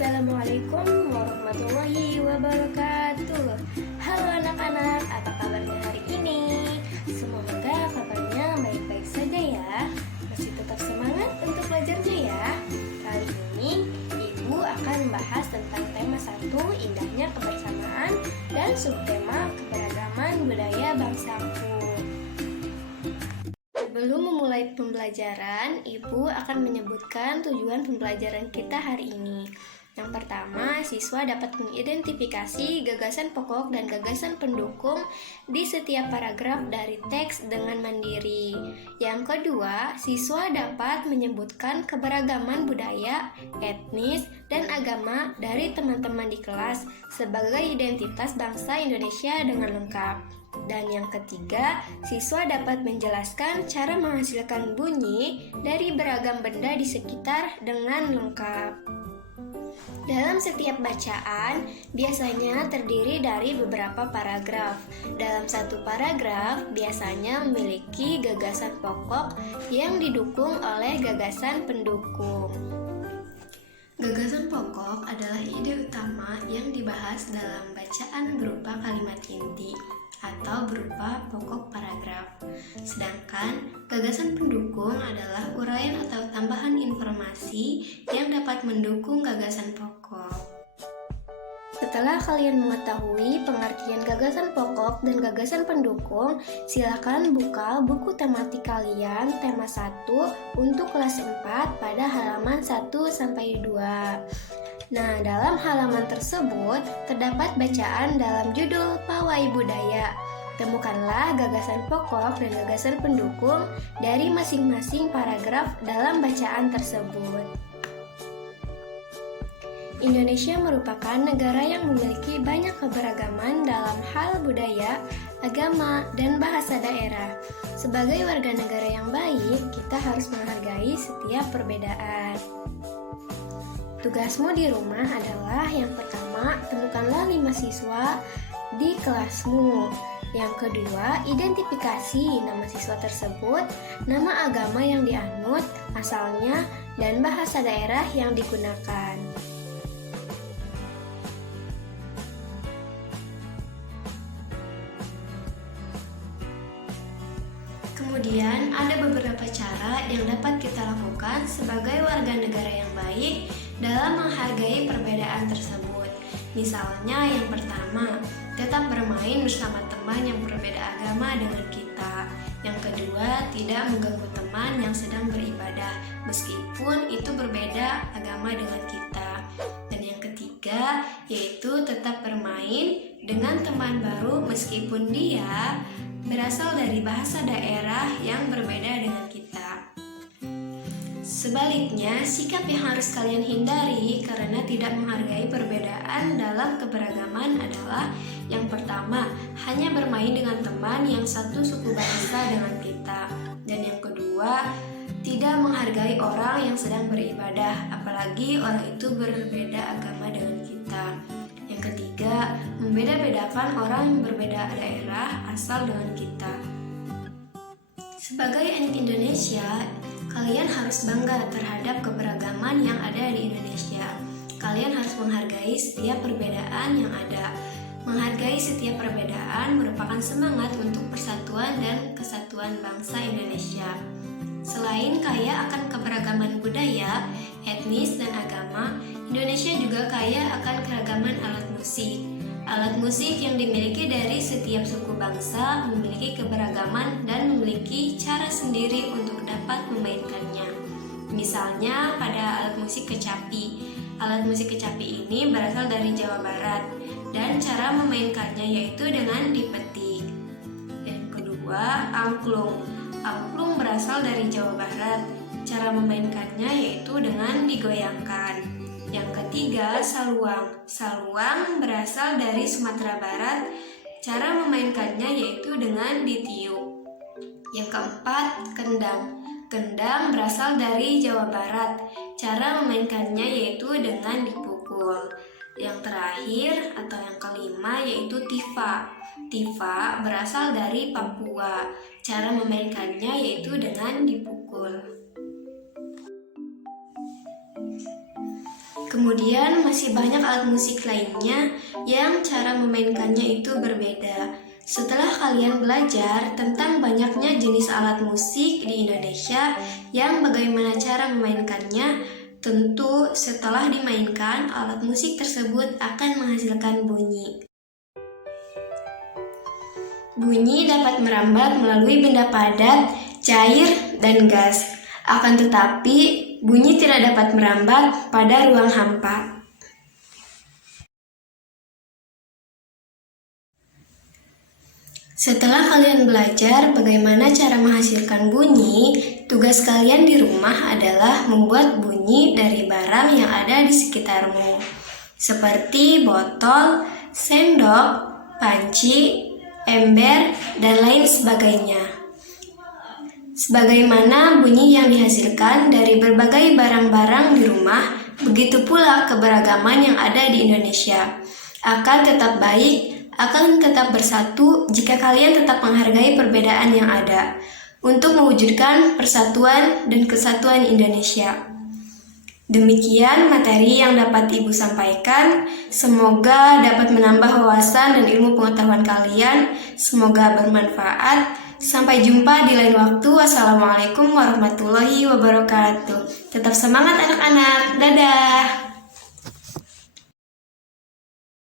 Assalamualaikum warahmatullahi wabarakatuh. Halo anak-anak, apa kabarnya hari ini? Semoga kabarnya baik-baik saja ya. Masih tetap semangat untuk belajarnya ya. Kali ini Ibu akan membahas tentang tema 1, indahnya kebersamaan, dan subtema keberagaman budaya bangsaku. Sebelum memulai pembelajaran, Ibu akan menyebutkan tujuan pembelajaran kita hari ini. Yang pertama, siswa dapat mengidentifikasi gagasan pokok dan gagasan pendukung di setiap paragraf dari teks dengan mandiri. Yang kedua, siswa dapat menyebutkan keberagaman budaya, etnis, dan agama dari teman-teman di kelas sebagai identitas bangsa Indonesia dengan lengkap. Dan yang ketiga, siswa dapat menjelaskan cara menghasilkan bunyi dari beragam benda di sekitar dengan lengkap. Dalam setiap bacaan, biasanya terdiri dari beberapa paragraf. Dalam satu paragraf, biasanya memiliki gagasan pokok yang didukung oleh gagasan pendukung. Gagasan pokok adalah ide utama yang dibahas dalam bacaan berupa kalimat inti atau berupa pokok paragraf. Sedangkan gagasan pendukung adalah uraian atau tambahan informasi yang dapat mendukung gagasan pokok. Setelah kalian mengetahui pengertian gagasan pokok dan gagasan pendukung, silakan buka buku tematik kalian tema 1 untuk kelas 4 pada halaman 1-2. Nah, dalam halaman tersebut terdapat bacaan dalam judul Pawai Budaya. Temukanlah gagasan pokok dan gagasan pendukung dari masing-masing paragraf dalam bacaan tersebut. Indonesia merupakan negara yang memiliki banyak keberagaman dalam hal budaya, agama, dan bahasa daerah. Sebagai warga negara yang baik, kita harus menghargai setiap perbedaan. Tugasmu di rumah adalah yang pertama, temukanlah 5 siswa di kelasmu. Yang kedua, identifikasi nama siswa tersebut, nama agama yang dianut, asalnya, dan bahasa daerah yang digunakan. Kemudian, ada beberapa cara yang dapat kita lakukan sebagai warga negara yang baik dalam menghargai perbedaan tersebut. Misalnya, yang pertama, tetap bermain bersama teman yang berbeda agama dengan kita. Yang kedua, tidak mengganggu teman yang sedang beribadah, meskipun itu berbeda agama dengan kita. Dan yang ketiga, yaitu tetap bermain dengan teman baru meskipun dia berasal dari bahasa daerah yang berbeda dengan kita. Sebaliknya, sikap yang harus kalian hindari karena tidak menghargai perbedaan dalam keberagaman adalah yang pertama, hanya bermain dengan teman yang satu suku bangsa dengan kita. Dan yang kedua, tidak menghargai orang yang sedang beribadah, apalagi orang itu berbeda agama dengan kita. Yang ketiga, membeda-bedakan orang yang berbeda daerah asal dengan kita. Sebagai anak Indonesia, kalian harus bangga terhadap keberagaman yang ada di Indonesia. Kalian harus menghargai setiap perbedaan yang ada. Menghargai setiap perbedaan merupakan semangat untuk persatuan dan kesatuan bangsa Indonesia. Selain kaya akan keberagaman budaya, etnis, dan agama, Indonesia juga kaya akan keragaman alat musik. Alat musik yang dimiliki dari setiap suku bangsa memiliki keberagaman dan memiliki cara sendiri untuk dapat memainkannya. Misalnya pada alat musik kecapi. Alat musik kecapi ini berasal dari Jawa Barat dan cara memainkannya yaitu dengan dipetik. Yang kedua, angklung. Angklung berasal dari Jawa Barat. Cara memainkannya yaitu dengan digoyangkan. Yang ketiga, saluang. Saluang berasal dari Sumatera Barat. Cara memainkannya yaitu dengan ditiup. Yang keempat, kendang. Kendang berasal dari Jawa Barat. Cara memainkannya yaitu dengan dipukul. Yang terakhir atau yang kelima yaitu tifa. Tifa berasal dari Papua. Cara memainkannya yaitu dengan dipukul. Kemudian masih banyak alat musik lainnya yang cara memainkannya itu berbeda. Setelah kalian belajar tentang banyaknya jenis alat musik di Indonesia yang bagaimana cara memainkannya, tentu setelah dimainkan alat musik tersebut akan menghasilkan bunyi. Bunyi dapat merambat melalui benda padat, cair, dan gas. Akan tetapi, bunyi tidak dapat merambat pada ruang hampa. Setelah kalian belajar bagaimana cara menghasilkan bunyi, tugas kalian di rumah adalah membuat bunyi dari barang yang ada di sekitarmu, seperti botol, sendok, panci, ember, dan lain sebagainya. Sebagaimana bunyi yang dihasilkan dari berbagai barang-barang di rumah, begitu pula keberagaman yang ada di Indonesia. Akan tetap baik, akan tetap bersatu jika kalian tetap menghargai perbedaan yang ada, untuk mewujudkan persatuan dan kesatuan Indonesia. Demikian materi yang dapat Ibu sampaikan. Semoga dapat menambah wawasan dan ilmu pengetahuan kalian. Semoga bermanfaat. Sampai jumpa di lain waktu. Wassalamualaikum warahmatullahi wabarakatuh. Tetap semangat anak-anak. Dadah.